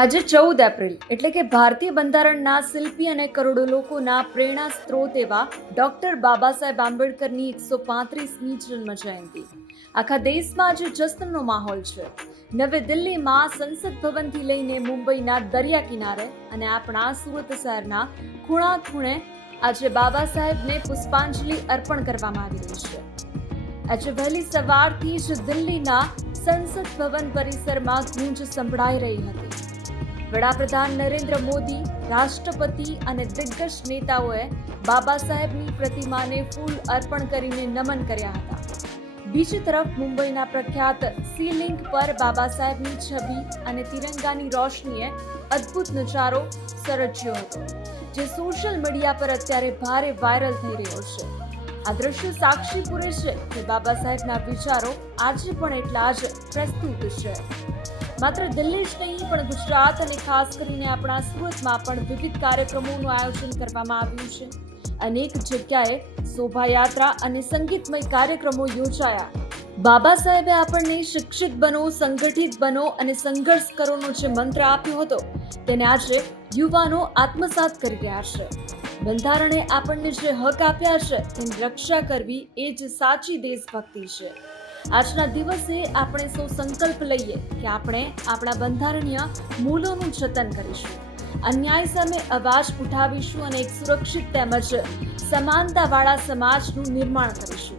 આજે 14 એપ્રિલ એટલે કે ભારતીય બંધારણના શિલ્પી અને કરોડો લોકોના પ્રેરણા સ્ત્રોત એવા ડોક્ટર બાબા સાહેબ આંબેડકરની 135મી જન્મ જયંતિ. આખા દેશમાં આજે જશ્નનો માહોલ છે. નવી દિલ્હીમાં સંસદ ભવનથી લઈને મુંબઈના દરિયા કિનારે અને આપણા સુરત શહેરના ખૂણા ખૂણે આજે બાબા સાહેબને પુષ્પાંજલિ અર્પણ કરવામાં આવી રહી છે. આજે વહેલી સવારથી જ દિલ્હીના સંસદ ભવન પરિસરમાં ગૂંજ સંભળાઈ રહી હતી. વડાપ્રધાન નરેન્દ્ર મોદી, રાષ્ટ્રપતિ અને દિગ્ગજ નેતાઓએ બાબા સાહેબની પ્રતિમાને ફૂલ અર્પણ કરીને નમન કર્યા હતા. બીજી તરફ મુંબઈના પ્રખ્યાત સી લિંક પર બાબા સાહેબની છબી અને તિરંગાની રોશનીએ અદ્ભુત નજારો સર્જ્યો હતો, જે સોશિયલ મીડિયા પર અત્યારે ભારે વાયરલ થઈ રહ્યો છે. આ દ્રશ્ય સાક્ષી પૂરે છે કે બાબા સાહેબના વિચારો આજે પણ એટલા જ પ્રસ્તુત છે. માત્ર દિલ્હી જ નહીં પણ ગુજરાત અને ખાસ કરીને આપણા સુરતમાં પણ વિવિધ કાર્યક્રમોનું આયોજન કરવામાં આવ્યું છે. અનેક જગ્યાએ શોભાયાત્રા અને સંગીતમય કાર્યક્રમો યોજાયા. બાબા સાહેબે આપણને શિક્ષિત બનો, સંગઠિત બનો અને સંઘર્ષ કરોનો જે મંત્ર આપ્યો હતો તેને આજે યુવાનો આત્મસાત કરી રહ્યા છે. બંધારણે આપણને જે હક આપ્યા છે તેની રક્ષા કરવી એ જ સાચી દેશભક્તિ છે. આજના દિવસે આપણે સૌ સંકલ્પ લઈએ કે આપણે આપણા બંધારણીય મૂલ્યોનું જતન કરીશું, અન્યાય સામે અવાજ ઉઠાવીશું અને એક સુરક્ષિત તેમજ સમાનતાવાળા સમાજનું નિર્માણ કરીશું.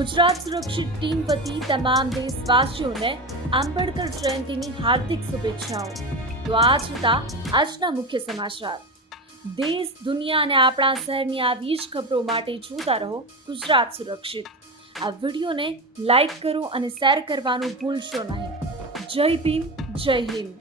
ગુજરાત સુરક્ષિત ટીમ વતી તમામ દેશવાસીઓને આંબેડકર જયંતિની હાર્દિક શુભેચ્છાઓ. તો આ હતા આજના મુખ્ય સમાચાર. દેશ, દુનિયા અને આપણા શહેરની આવી જ ખબરો માટે જોતા રહો ગુજરાત સુરક્ષિત. આ વિડીયોને લાઈક કરો અને શેર કરવાનું ભૂલશો નહીં. જય ભીમ, જય હિન્દ.